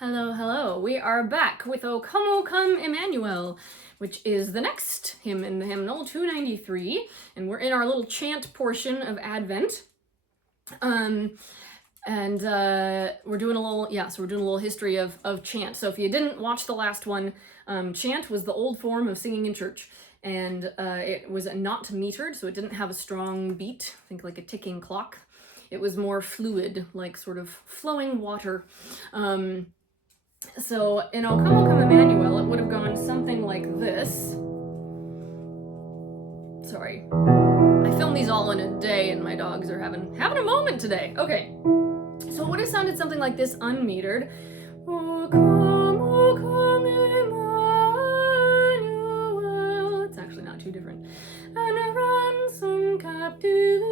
Hello, hello. We are back with O Come Emmanuel, which is the next hymn in the hymnal, 293, and we're in our little chant portion of Advent. We're doing a little history of chant. So if you didn't watch the last one, chant was the old form of singing in church, and it was not metered, so it didn't have a strong beat, think like a ticking clock. It was more fluid, like sort of flowing water. So in O Come Emmanuel, it would have gone something like this. Sorry. I filmed these all in a day and my dogs are having a moment today. Okay. So it would have sounded something like this unmetered. O come Emmanuel. It's actually not too different. And a ransom captive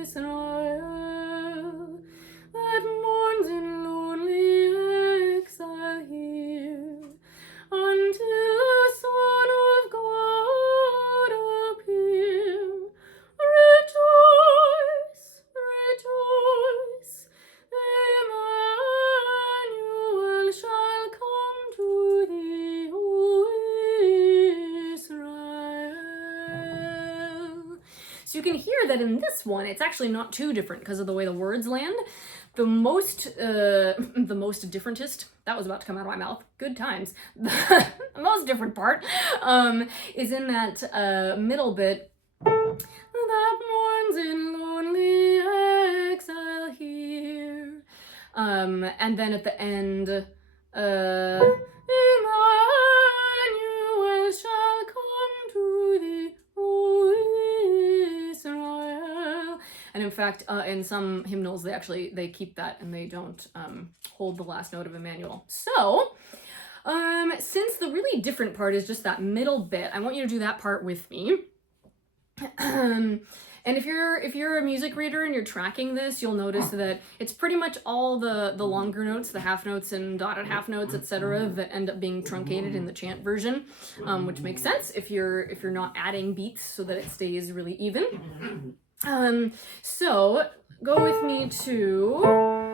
Israel that mourns in lonely exile here until the Son of God appear. Rejoice, rejoice, Emmanuel shall come to thee, O Israel. So you can hear that in this one, it's actually not too different because of the way the words land. The most differentest, that was about to come out of my mouth, good times. The most different part is in that middle bit, that mourns in lonely exile here. And then at the end, Emmanuel shall come to thee, O Israel. And in fact, in some hymnals, they keep that and they don't hold the last note of Emmanuel. So, since the really different part is just that middle bit, I want you to do that part with me. And if you're a music reader and you're tracking this, you'll notice that it's pretty much all the longer notes, the half notes and dotted half notes, etc., that end up being truncated in the chant version, which makes sense if you're not adding beats so that it stays really even. So go with me to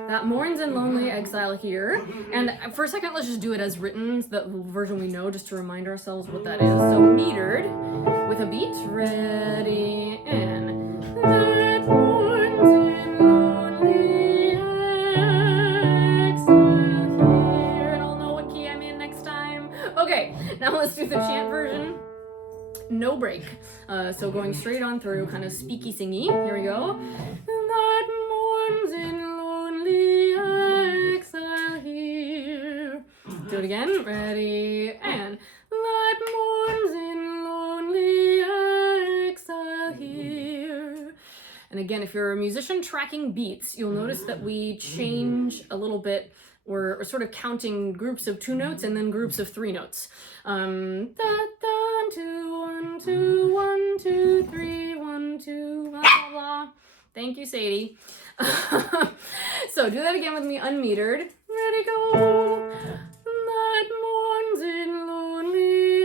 that mourns in lonely exile here, and for a second let's just do it as written, the version we know, just to remind ourselves what that is. So metered with a beat, ready, and that mourns in lonely exile here, and I'll know what key I'm in next time. Okay, now let's do the chant version. No break. So going straight on through, kind of speaky singy. Here we go. That mourns in lonely exile here. Do it again. Ready, and that mourns in lonely exile here. And again, if you're a musician tracking beats, you'll notice that we change a little bit. We're sort of counting groups of 2 notes and then groups of 3 notes. Da, da, 2, 1, 2, 1, 2, 3, 1, 2, blah, blah, blah. Thank you, Sadie. So do that again with me, unmetered. Ready, go. That mourns in lonely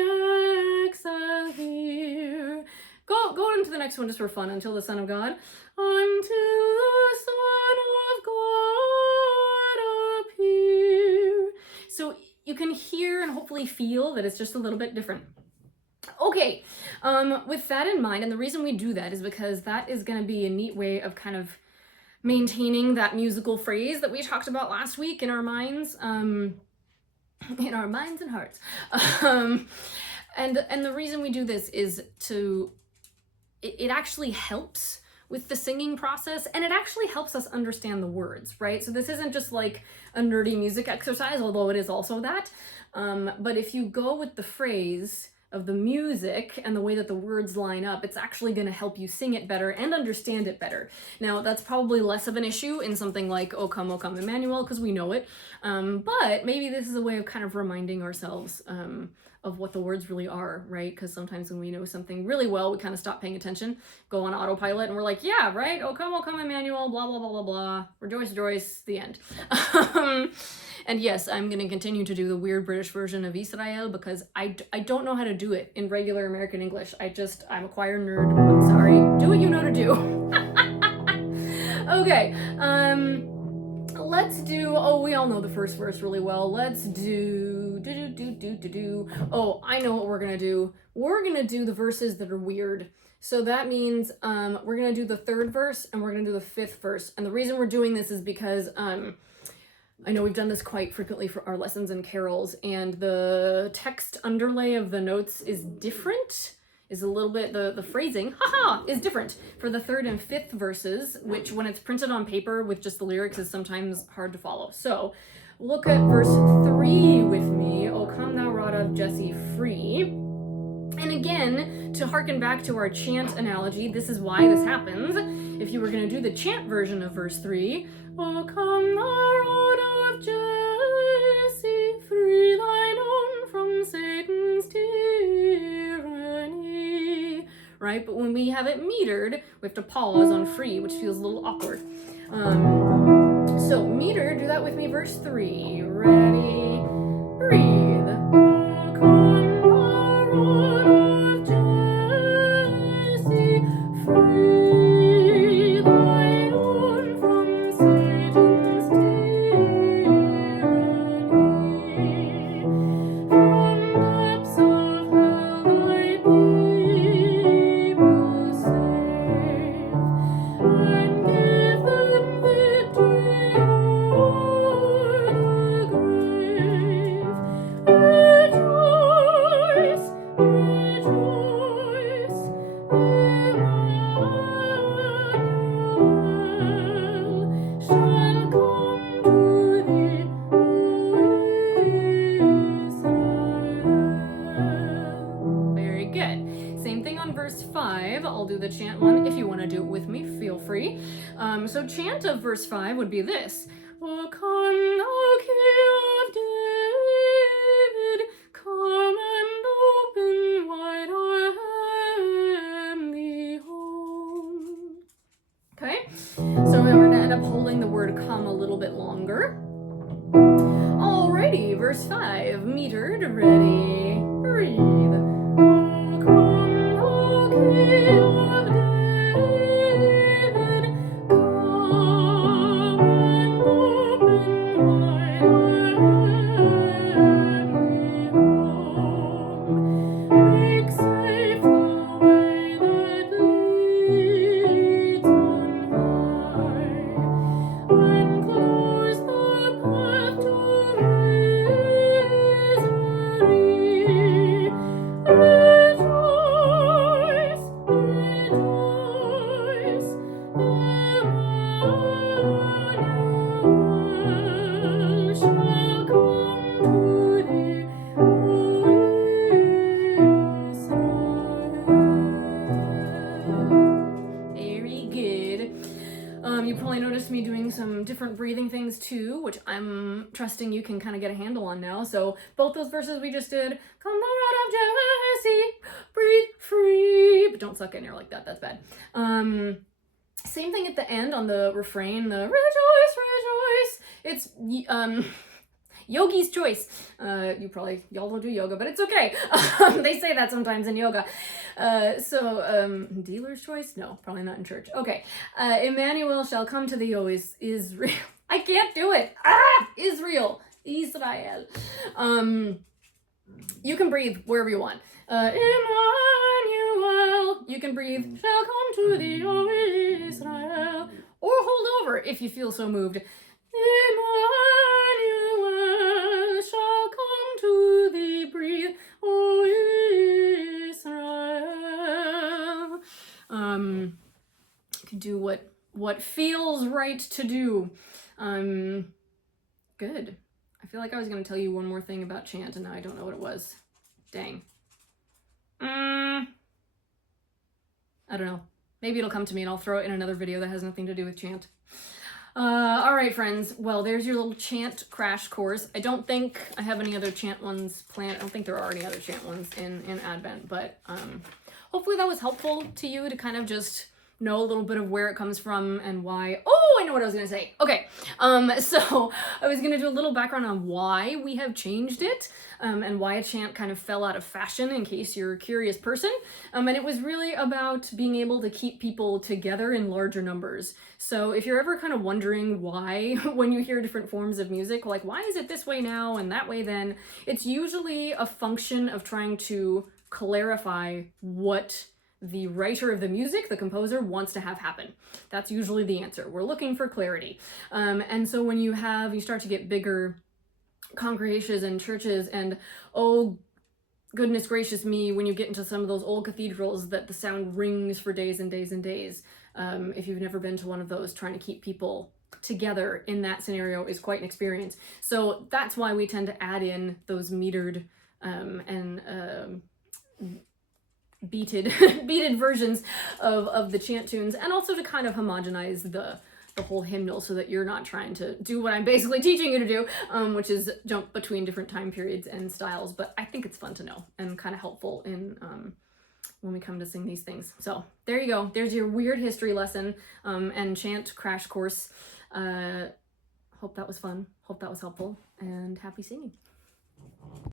exile here. Go into the next one just for fun. Until the Son of God. Until the Son of God appear. So you can hear and hopefully feel that it's just a little bit different. Okay, with that in mind, and the reason we do that is because that is going to be a neat way of kind of maintaining that musical phrase that we talked about last week in our minds, and hearts. And the reason we do this is it actually helps with the singing process, and it actually helps us understand the words, right? So this isn't just like a nerdy music exercise, although it is also that. But if you go with the phrase of the music and the way that the words line up, it's actually going to help you sing it better and understand it better. Now, that's probably less of an issue in something like O Come Emmanuel, because we know it. But maybe this is a way of kind of reminding ourselves of what the words really are, right? Because sometimes when we know something really well, we kind of stop paying attention, go on autopilot, and we're like, yeah, right? O Come Emmanuel, blah, blah, blah, blah, blah. Rejoice, rejoice, the end. And yes, I'm going to continue to do the weird British version of Israel because I don't know how to do it in regular American English. I'm a choir nerd. I'm sorry. Do what you know to do. Okay. let's do, oh, we all know the first verse really well. Let's do, oh, I know what we're gonna do. We're gonna do the verses that are weird. So that means we're gonna do the third verse and we're gonna do the fifth verse. And the reason we're doing this is because I know we've done this quite frequently for our lessons and carols, and the text underlay of the notes is different, is a little bit, the phrasing, is different for the third and fifth verses, which when it's printed on paper with just the lyrics is sometimes hard to follow. So look at verse 3 with me. O come thou rod of Jesse free. And again, to harken back to our chant analogy, this is why this happens. If you were going to do the chant version of verse 3, O come thou rod of Jesse, free thine own from Satan's tyranny. Right? But when we have it metered, we have to pause on free, which feels a little awkward. So meter, do that with me, verse 3. Ready? Breathe. O come thou rod of Jesse, free thine own from Satan's tyranny. From depths of hell thy people save, and give them victory o'er the grave. Rejoice, rejoice, Emmanuel shall come to thee, O Israel. Very good. Same thing on verse 5. I'll do the chant one. If you want to do it with me, feel free. So chant of verse 5 would be this. O come, thou King of David, come and open wide our heavenly home. Okay, so we're going to end up holding the word come a little bit longer. Alrighty, verse 5, metered, ready, breathe. O come, thou King of David, come and open wide our heavenly home. Make safe the way that leads on high, and close the path to misery. Rejoice, rejoice, Emmanuel shall come to thee, O Israel. Very good. You probably noticed me doing some different breathing things too, which I'm trusting you can kind of get a handle on now. So both those verses we just did, come thou rod of Jesse, breathe free, but don't suck in here like that, that's bad. Same thing at the end on the refrain, the rejoice, rejoice. It's yogi's choice. Y'all don't do yoga, but it's okay. They say that sometimes in yoga. Dealer's choice? No, probably not in church. Okay. Emmanuel shall come to thee, O Israel. I can't do it. Israel. Israel. You can breathe wherever you want. Emmanuel. You can breathe. Shall come to thee, O Israel. Or hold over if you feel so moved. Emmanuel shall come to thee, breathe, O Israel. You can do what feels right to do. Good. I feel like I was going to tell you one more thing about chant, and now I don't know what it was. Dang. I don't know. Maybe it'll come to me and I'll throw it in another video that has nothing to do with chant. Alright friends, well there's your little chant crash course. I don't think I have any other chant ones planned. I don't think there are any other chant ones in Advent, but hopefully that was helpful to you to kind of just know a little bit of where it comes from and why. Oh, I know what I was gonna say. Okay, so I was gonna do a little background on why we have changed it, and why a chant kind of fell out of fashion, in case you're a curious person. And it was really about being able to keep people together in larger numbers. So if you're ever kind of wondering why, when you hear different forms of music, like why is it this way now and that way then, it's usually a function of trying to clarify what the writer of the music, the composer, wants to have happen. That's usually the answer. We're looking for clarity. And so when you start to get bigger congregations and churches, and oh goodness gracious me, when you get into some of those old cathedrals that the sound rings for days and days and days. If you've never been to one of those, trying to keep people together in that scenario is quite an experience. So that's why we tend to add in those metered and beated versions of the chant tunes, and also to kind of homogenize the whole hymnal so that you're not trying to do what I'm basically teaching you to do, which is jump between different time periods and styles. But I think it's fun to know and kind of helpful in when we come to sing these things. So there you go. There's your weird history lesson and chant crash course. Hope that was fun. Hope that was helpful, and happy singing.